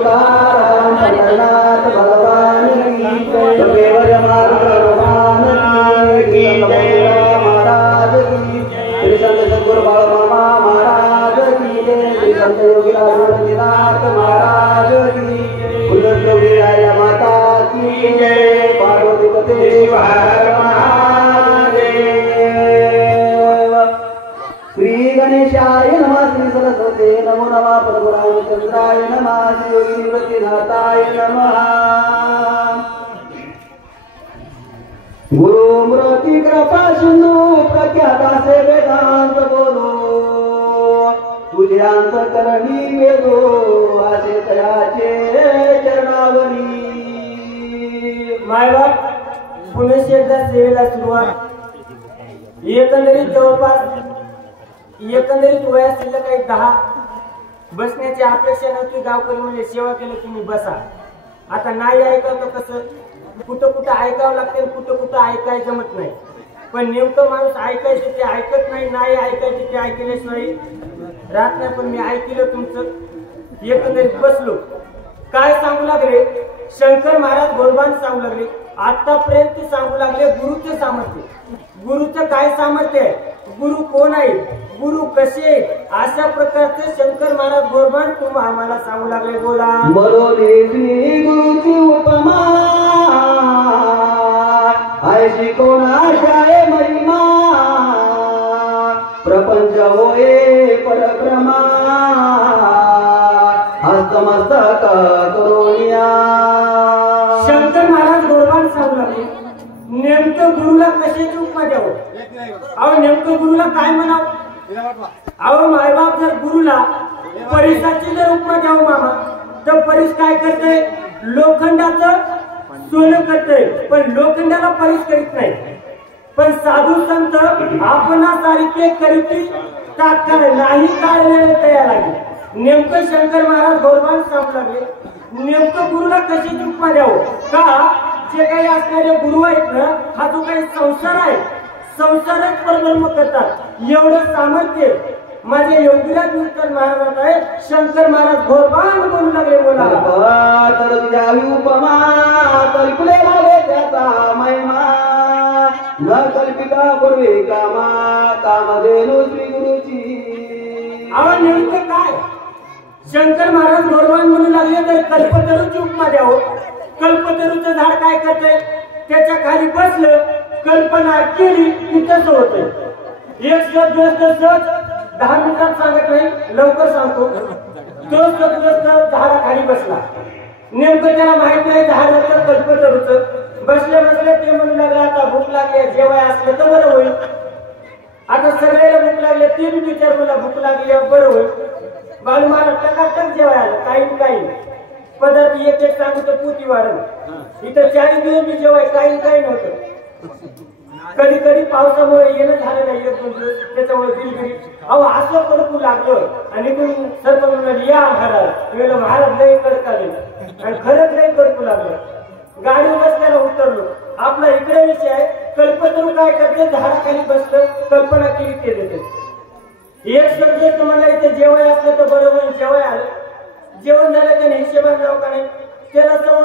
तुकाराम पंढरनाथ भगवान की जय केवल मार्ग भगवान की जय महाराज की श्री संत सद्गुरु बाळमामा महाराज की जय श्री संत योगीराज रघुनाथ महाराज की उल्लस योगी राया माता की जय पार्वती पते शिव हर महादेव श्री गणेशाय नमः श्री सरस्वते नमो नमः परमरामचंद्राय नमः श्री योगी निवृत्तिनाथाय नमः गुरु मूर्ति कृपा सिंधु प्रख्याता से वेदांत बोलो तुझे अंतकरणी वेदो असे तयाचे चरणावरी मायबाप पुण्यक्षेत्रात सेवेला सुरुवात एकंदरीत जवळपास वयास शिल्लक काही 10 बसण्याची अपेक्षा नव्हती. गावकरी म्हणजे सेवा केली तुम्ही बसा. आता नाही ऐकावं तर कसं कुठं कुठं ऐकावं लागते कुठं कुठं ऐकायचं जमत नाही. पण नेमकं माणूस ऐकायचं ते ऐकत नाही नाही ऐकायचं ते ऐकल्याशिवाय राहत नाही. पण मी ऐकलं तुमचं एकंदरीत बसलो. काय सांगू लागले शंकर महाराज गोरबान सांगू लागले आतापर्यंत सांगू लागले गुरुचे सामर्थ्य. गुरुचं काय सामर्थ्य आहे गुरु कोण आहे गुरु कसे अशा प्रकारचे शंकर महाराज गोरबान तुम्ही आम्हाला सांगू लागले. बोला बोलोली गुरुची उपमा ऐशी कोणाशाय महिमा प्रपंच होये परक्रमा हस्तमस्तक करोनिया. शंकर महाराज गोरबान सांगू लागले नेमकं गुरुला कशाची उपमा द्यावं. अहो नेमकं गुरुला काय म्हणावं. अहो मायबाप जर गुरुला परिसाची जर उपमा द्यावं मामा तर परिस काय करते लोखंडाचं सोनं करते पण लोखंडाला परिस करीत नाही. पण साधू संत आपणासारखे करीत तात्काळ नाही काय वेळ तयार आहे. नेमकं शंकर महाराज गोरबान सांगू लागले नेमकं गुरुला कशाची उपमा द्यावं. का जे काही असणारे गुरु आहेत ना हा जो काही संसार आहे संसारच परब्रह्म करतात एवढं सामर्थ्य माझे योगीराज विठ्ठल महाराज आहे. शंकर महाराज गोरबान बोलू लागले. बोला उपमा कल्पले त्याचा महिमा न कल्पिता पूर्वी कामा कामधेनु श्री गुरुची. अहो नेमकं काय शंकर महाराज गोरबान म्हणू लागले तर कल्पतरूची उपमा द्यावं. कल्पतरूचं झाड काय करते त्याच्या खाली बसलं कल्पना केली की तसं होतं. एक शब्द 10 मिनिटात सांगत नाही लवकर सांगतो. तो शब्द झाडाखाली बसला नेमकं त्याला माहित नाही झाड होतं कल्पतरूचं. बसले बसले ते म्हणू लागले आता भूक लागली जेवाय असलं तर बरं होईल. आता सगळ्याला भूक लागली ते बी विचार मला भूक लागली बरं होईल. बालू मला टकाटक जेवाय आलं काही पदार्थ एक एक सांगू तर पोती वाढलं. इथं 40 दिवस बी जेवाय काही नव्हतं. कधी कधी पावसामुळे येणं झालं नाही 1-2 दिवस त्याच्यामुळे बिलबिली अहो असं कडकू लागलं आणि सरपंच म्हणाले या महाराज महाराज लई कडकाले आणि खरंच लई कडकू लागलं. गाडी बसल्याला उतरलो. आपला इकडे विषय आहे कल्पतरू काय करते झाडाखाली बसलं कल्पना केली ते देते. एक शब्द तुम्हाला इथे जेवाय असलं तर बरोबर जेवाय आलं. जेवण झालं त्याने हिशेबात जाऊ का नाही त्याला समोर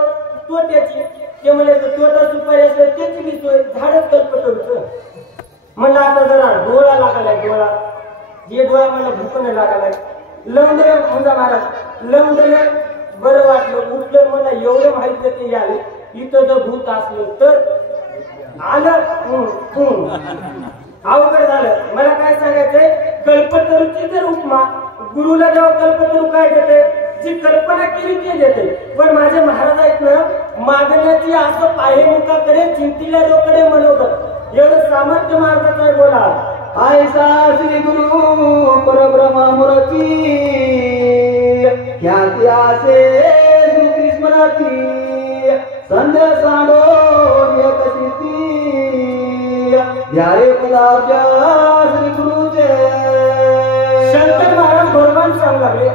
तोट्याची ते म्हणायचं तोटा सुपारी असलं त्याची बी सोय झाडच कल्पतरूचं. म्हणलं आता जरा डोळा लागालाय डोळा जे डोळा मला भूकने लागालाय लवंडले म्हणजे महाराज लवंडले बरं वाटलं उठलं मला एवढं माहिती ते आले इथं जर भूत असलं तर आलं अवघड झालं. मला काय सांगायचंय कल्पतरूची जर उपमा गुरुला जेव्हा कल्पतरू काय देते जी कल्पना केली ते देते. पण माझे महाराज आहेत ना मागण्याची असं पाहेमुखाकडे चिंतीला रोकडे म्हणवतात एवढं सामर्थ्य महाराजाचं आहे. बोला ऐसा श्री गुरु परब्रह्म मूर्ती ख्याती आसे स्मृती संध्या सांडो एकचिती ध्याये पदाब्जा श्री गुरुचे. शंकर महाराज गोरबान सांगू लागले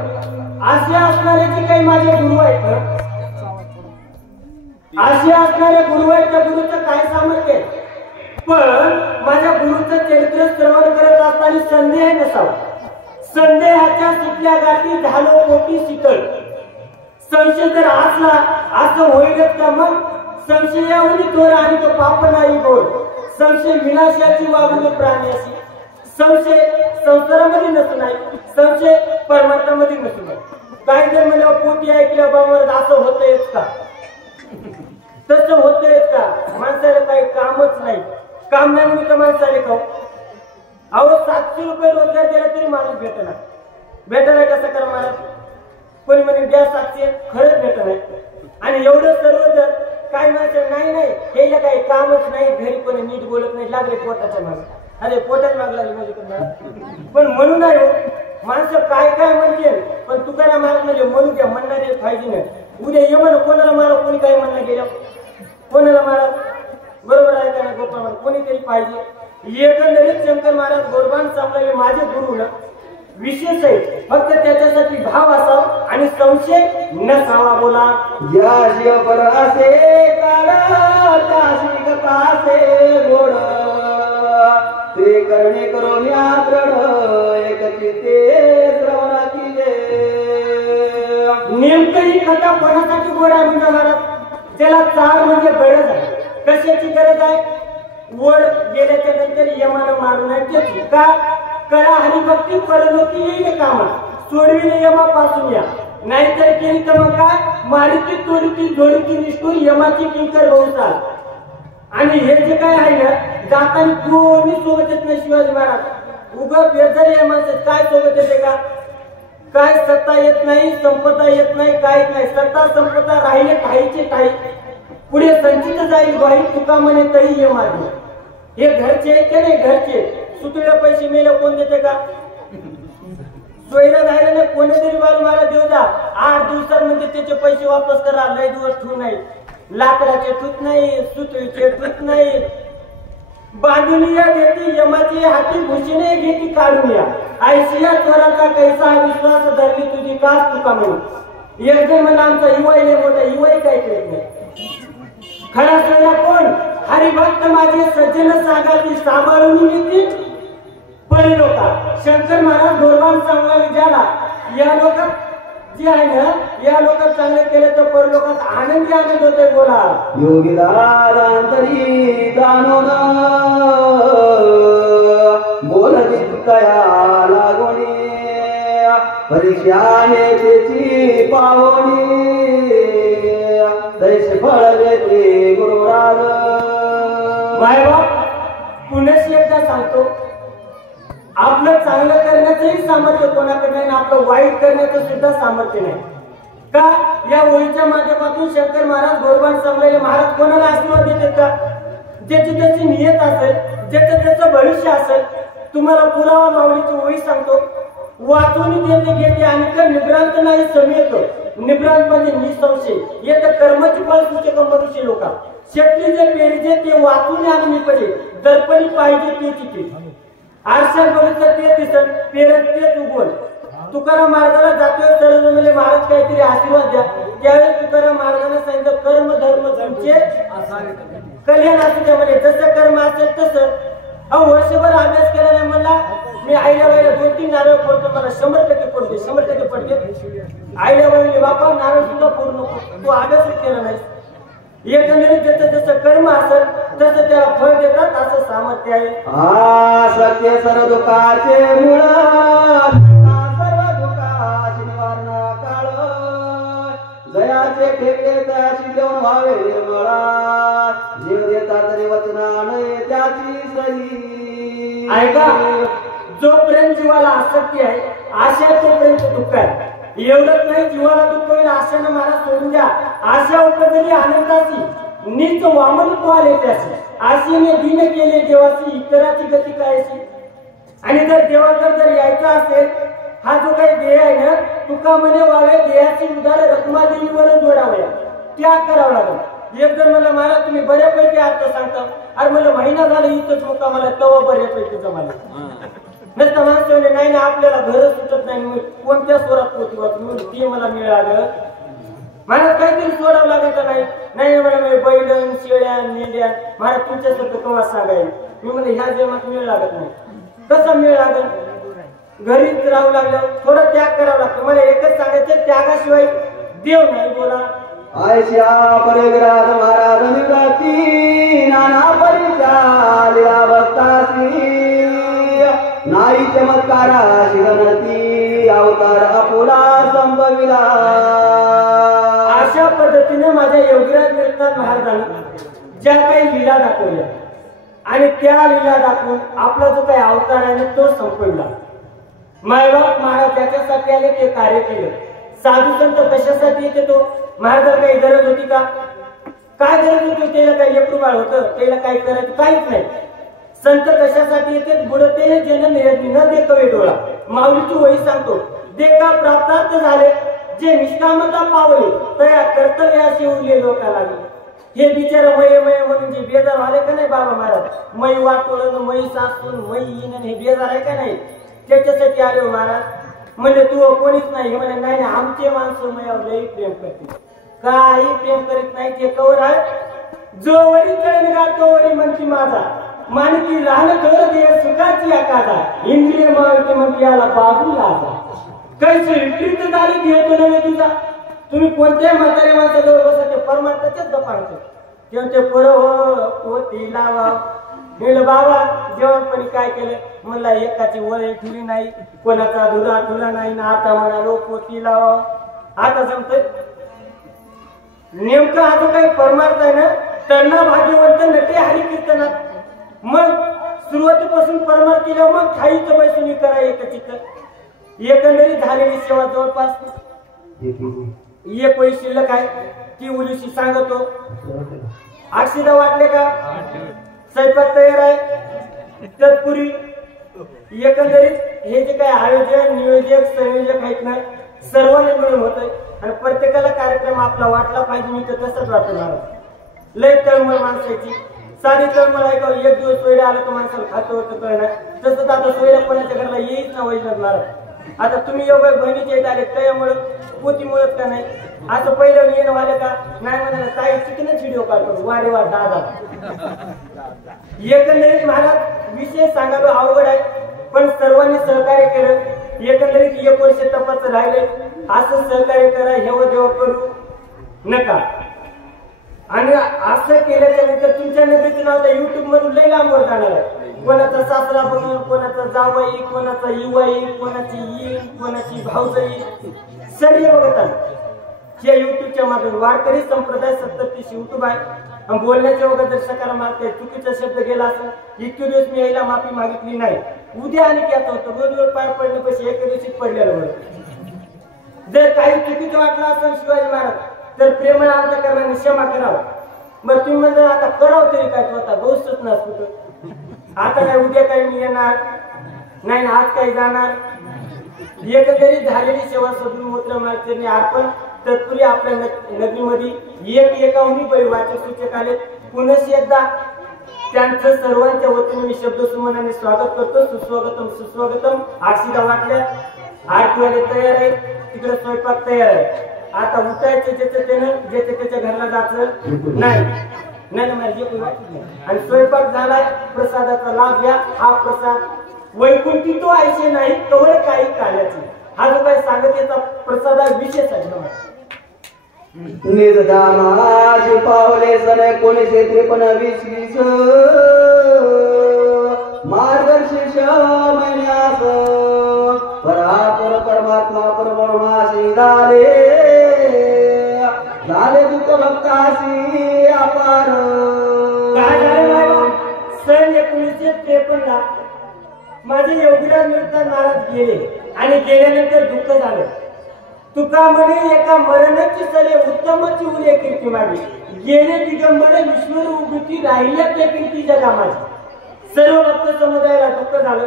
असे असणारे जे काही माझे गुरु आहेत ना असे असणारे गुरु आहेत त्या गुरुचं काय सामर्थ्य आहे. पण माझ्या गुरुचं चरित्र श्रवण करत असताना संदेह नसावा. संदेहाच्या सुटल्या गाठी झालो मोठी शीतळ. संशय जर असला असं होईलच का मग संशयावरी थोर आणि तो पाप नाही गोड संशय विनाशाची वागून प्राण्याशी संशय संसारामध्ये नसू नाही संशय परमार्थामध्ये नसू नाही काय जर मला पोटी ऐकलं बाबा असं होतंयच का तसं होतंयच का माणसाला काही कामच नाही काम नाही म्हणून तर माणसाला खाऊ अहो 700 रुपये रोजगार दिला तरी माणूस भेटणार कसं करा महाराज कोणी म्हणे द्या 700 खरंच भेटत नाही आणि एवढं सर्व जर काय माणसं नाही हे काही कामच नाही घरी कोणी नीट बोलत नाही लागले पोटाच्या मागे अरे पोटात माग लागली म्हणजे पण म्हणू नाही हो माणसं काय म्हणते पण तुकाराम महाराज म्हणजे म्हणू द्या म्हणणारे पाहिजे नाही उद्या ये म्हण कोणाला मारा कोणी काय म्हणणं गेलं कोणाला मारा बरोबर आहे का ना गोपाळ महाराज कोणीतरी पाहिजे एकंदरीत शंकर महाराज गोरबान सांगलेले माझे गुरु ना विशेष आहे फक्त त्याच्यासाठी भाव असावा आणि संशय नसावा बोला या शिव पर असे काढा काशी कथासे गोड ते करणे करून या दृढ एक चित्ते श्रवणाची नेमकं ही कथा कोणासाठी गोड आहे म्हणजे महाराज त्याला चार म्हणजे गरज आहे कशाची गरज आहे वर गेल्याच्या नंतर यमानं मारू नये का करा हरिभक्ती परलोकी येईल कामा सोडविले यमापासून या नाहीतर केली तर मग काय मारिती तोडीती जोडीती निष्ठूर यमाची किंकर बहुसाल आणि हे जे काय आहे ना जाताना कोणी सोबत येत नाही शिवाजी महाराज उगा बेजार यमाचं काय सोबत येते का काय सत्ता येत नाही संपदा येत नाही काय नाही सत्ता संपदा राहिले ठाईचे ठाई पुढे संचित जाईल ग्वाही तुका म्हणे तरी यम आहे हे घरचे की नाही घरचे सुतळे पैसे मेले कोण देते का सोयरा जायला नाही कोणीतरी बाल मला देऊ द्या 8 दिवसांमध्ये त्याचे पैसे वापस करा लय दिवस ठेवू नाही लाकडाचे ठूत नाही सुतळीचे ठूत नाही बांधून या देती यमाची हाती भुशीने घेती काढून या ऐशिया चोराचा कैसा विश्वास धरली तुझी कास तुका म्हणून एकदा मला आमचा युवाईने मोठा युवाई काय करत नाही खरा सोयरा कोण हरिभक्त माझे सज्जन सांगाती सांभाळून घेतील परी लोका शंकर महाराज गोरबान सांगला विचारला या लोकात जे आहे ना या लोकात चांगले केले तर परलोकात आनंदी आनंद होते बोला योगीदारांतरी जाणून बोलत कया लागोणी परीक्षाने त्याची पावणी दैश फळ देते गुरुराज मायबाप पुण्याशी एकदा सांगतो आपलं चांगलं करण्याचंही सामर्थ्य कोणाकडे नाही आपलं वाईट करण्याचं सुद्धा सामर्थ्य नाही का या ओळीच्या माध्यमातून शंकर महाराज गोरबान सांगलेले महाराज कोणाला आशीर्वाद देतात का ज्याची त्याची नियत असेल ज्याचं त्याचं भविष्य असेल तुम्हाला पुरावा माऊलीची ओळी सांगतो वाचून देते घेते आणि तर निभ्रांत नाही समेत निभ्रांत म्हणजे निसंशय येतं कर्माची फळ सूचक मनुष्य लोका शेतली जे पेरजे ते वाचून आणि निपजे दर्पणी पाहिजे ते तिथे आरशात बघितलं ते दिसत पेरत तेच उगवल तुकाराम महाराजाला जातोय चरण म्हणजे महाराज काहीतरी आशीर्वाद द्या त्यावेळेस तुकाराम महाराजांना सांगितलं कर्म धर्म तुमचे कल्याण असू द्या म्हणजे जसं कर्म असेल तसं अहो वर्षभर अभ्यास केला नाही मला मी आईला बाईला 2-3 नारळ फोडतो मला 100% पडते 100% पडते आईला बाईला बापा नारळ सुद्धा फोडू नको तू अभ्यासच केला नाही एकंदरीत त्याचं जसं कर्म असेल तसं त्याला फळ देतात असं सामर्थ्य आहे सत्य सर्व दुःखाचे मूळ सर्व दुःखाचे निवारण काळ जयाचे ठेवले त्याची देऊन व्हावे निर्मळा जीव देता तरी वचनाने त्याची सही ऐका जोपर्यंत जीवाला आसक्ती आहे आशा तोपर्यंत दुःख आहे एवढंच नाही जीवाला दुःख होईल आशानं मला सोडून द्या आशा उपजली आनंदाची नीच वामनत्व आले त्याची आशेने दिन केले देवाची इतराची गती कायची आणि जर देवाकडे जर यायचं असेल हा जो काही देह आहे ना तुका म्हणे व्हावे देहाची उदार रत्मादेवीवर जोडावया त्याग करावा लागेल एक जण मला महाराज तुम्ही बऱ्यापैकी अर्थ सांगता अरे मला महिना झाला इथंच मुका मला तवा बऱ्यापैकी जमाला नसता माणसं नाही ना आपल्याला घर सुटत नाही कोणत्या स्वरात पोती वाचून ते मला मिळालं महाराज काहीतरी सोडावं लागायचं नाही मला बैलन शेळ्या मेंढ्या महाराज तुमच्यासारखं कवा सांगायला मी म्हणजे ह्या जन्मात मिळ लागत नाही कसा मिळ लागत घरीच राहावं लागलं थोडं त्याग करावं लागतं मला एकच सांगायचं त्यागाशिवाय देव नाही बोला. आयशा परिग्रास महाराज निवृत्ती नाना परिचा लीला भक्तासी नाही चमत्कारा शिगणती अवतार आपुला संभविला. अशा पद्धतीने माझ्या योगीराज निवृत्त महाराजांनी ज्या काही लीला दाखवल्या आणि त्या लीला दाखवून आपला जो काही अवतार आहे तो संपविला. मायबाप महाराज ज्याच्यासाठी आले ते कार्य केलं. साधू संत कशासाठी येते तो? महाराजाला काही गरज होती का? काय गरज होती? त्याला काही लेकरूबाळ होतं? त्याला काही करायचं काहीच नाही. संत कशासाठी येते? बुडते जन न देखवे डोळा. माऊलीची वही सांगतो, देखा प्राप्तार्थ झाले जे निष्कामता पावले तया कर्तव्याशी उरले लोका लागले. हे बिचार मय मय म्हणून जे बेजार झाले का नाही बाबा महाराज, मै वाटोळं मै सासून मै येईन हे बेजार आहे का नाही, त्याच्यासाठी आले महाराज. म्हणजे तू कोणीच नाही म्हणे. नाही आमचे माणसं मयावर लई प्रेम करते. काही प्रेम करीत नाही. ते कवर आहे जोवरी चैन गा तोवरी म्हणती माझा मानकी लहान थोर दे सुखाची आकादा इंद्रिय मावळते म्हणती याला बाबू लाजा. कैसे विपरीत झाली घेतो नव्हे तुझा. तुम्ही कोणत्याही म्हातारे माणसाजवळ बसा ते परमार्थाच्याच गप्पा आणतो. तेव्हा ते होती लावा म्हणलं बाबा जेवणपणी काय केलं? म्हणला एकाची वळ ठुली नाही, कोणाचा धुरा ठुला नाही ना. आता म्हणालो पोती लावा. आता जमतंय नेमकं आता काही परमार्थ आहे ना. त्यांना भाग्यवंत नटे हरी कीर्तनात. मग सुरुवातीपासून परमार्थ केल्यावर मग खाईचं बैसुनी करा एकचित. एकंदरीत झालेली सेवा जवळपास एक वही शिल्लक आहे. ती उलीशी सांगतो. अक्षिदा वाटले का? स्वयंपाक तयार आहे. तत्पुरी एकंदरीत हे जे काही आयोजन नियोजक संयोजक आहेत ना सर्वांनी मिळून होतंय आणि प्रत्येकाला कार्यक्रम आपला वाटला पाहिजे. मी तर तसंच वाटणार. लय तळमळ माणसाची साधी तळमळ आहे का? एक दिवस सोयरा आला तर माणसाला खातं होतं कळणार. तसंच आता सोयरा कोणाच्या घरला येईच ना वैजनार. आता तुम्ही एवढ्या बहिणीचे येत आले त्यामुळं पोती मुळत का नाही. आता पहिलं येणं वाले का नाही म्हणाला ताई चुकीनंच व्हिडिओ काढतो वारे वा दादा. एकंदरीत महाराज विषय सांगायला अवघड आहे पण सर्वांनी सहकार्य केलं. एकंदरीत 1 वर्ष तपास राहिले. असं सहकार्य करा हेव देव करू नका. आणि असं केल्याच्या नंतर तुमच्या नदीचं नाव त्या युट्यूब मधून लई लांबवर जाणार आहे. कोणाचा सासरा बनून, कोणाचा जावाई, कोणाचा युवाई, कोणाची येईल, कोणाची भाऊजाई सर्व बघत आहे या युट्यूबच्या माध्यमातून. वारकरी संप्रदाय 70-30 युट्यूब आहे. बोलण्याच्या वगैरे जर सकाळ मागते चुकीचा शब्द गेला असेल इतके दिवस मी यायला माफी मागितली नाही. उद्या आणि त्यात होतं रोज रोज पाय पडणे पैसे एका दिवशी पडलेलं बरं. जर काही चुकीचं वाटलं असेल शिवाजी महाराज तर प्रेमळ अंतःकरणाने क्षमा करावं. मग तुम्ही म्हणता आता करावं तरी काय? तू आता गोष्टच ना कुठं. आता काय उद्या काही मी येणार नाही ना आज काही जाणार. एकंदरीत झालेली सेवा सोडून मूत्र मार्चने अर्पण तत्पुरी आपल्या नदीमध्ये एकाहून बळी वाचक सूचक आले. पुनश्च एकदा त्यांचं सर्वांच्या वतीने मी शब्दसुमनाने स्वागत करतो. सुस्वागतम सुस्वागतम. आरशीदा वाटल्या आरतीवाले तयार आहेत. तिकडे स्वयंपाक तयार आहे. आता उठायचं ज्याचं त्यानं ज्याचं त्याच्या घरला जायचं नाही नाही माझी आणि स्वयंपाक झालाय. प्रसादाचा लाभ घ्या. हा प्रसाद वैकुंठी तो आयचे नाही कवळ काही काल्याचे. हा जो काही सांगत याचा प्रसादा विशेष आहे. निर्धामाजी पावले सन 1953 मार्गशीर्ष महिन्यास परापर परमात्मा परब्रह्माशी झाले दुःख भक्ताशी अपार. काय झालं? सन 1953 माझे योगीराज निवृत्त महाराज गेले आणि गेल्यानंतर दुःख झालं. तुका म्हणे एका मरणाची सरे उत्तमची उले कीर्ती मागे गेले दिगंबर विश्वर उभीती राहिल्या त्या कीर्ती जगा माझी. सर्व भक्त समुदायाला दुःख झालं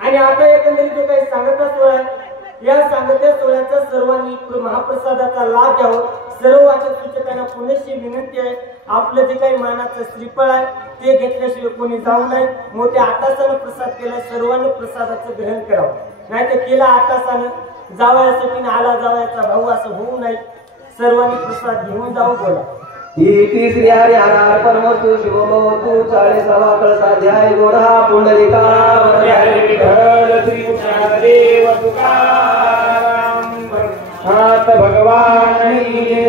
आणि आता एकंदरीत जो काही सांगता सोहळा आहे या सांगत्या सोहळ्याचा सर्वांनी महाप्रसादाचा लाभ घ्यावा. सर्व वाचक सूचकांना पुनश्च विनंती आहे. आपलं जे काही मानाचं श्रीफळ आहे ते घेतल्याशिवाय कोणी जाऊ नये. मोठ्या आटासानं प्रसाद केला सर्वांनी प्रसादाचं ग्रहण करावं. नाही तर केला आटासानं जावयासाठी आला जावयाचा भाऊ असं होऊ नये. सर्वांनी प्रसाद घेऊन जाऊ. बोला. इति श्री हरि अर्पण वस्तु शिवमोतु 40वा कळसाध्याय गोढा पुंडलिका हरी विठ्ठल श्री देव तुकाराम. नाथ भगवान की जय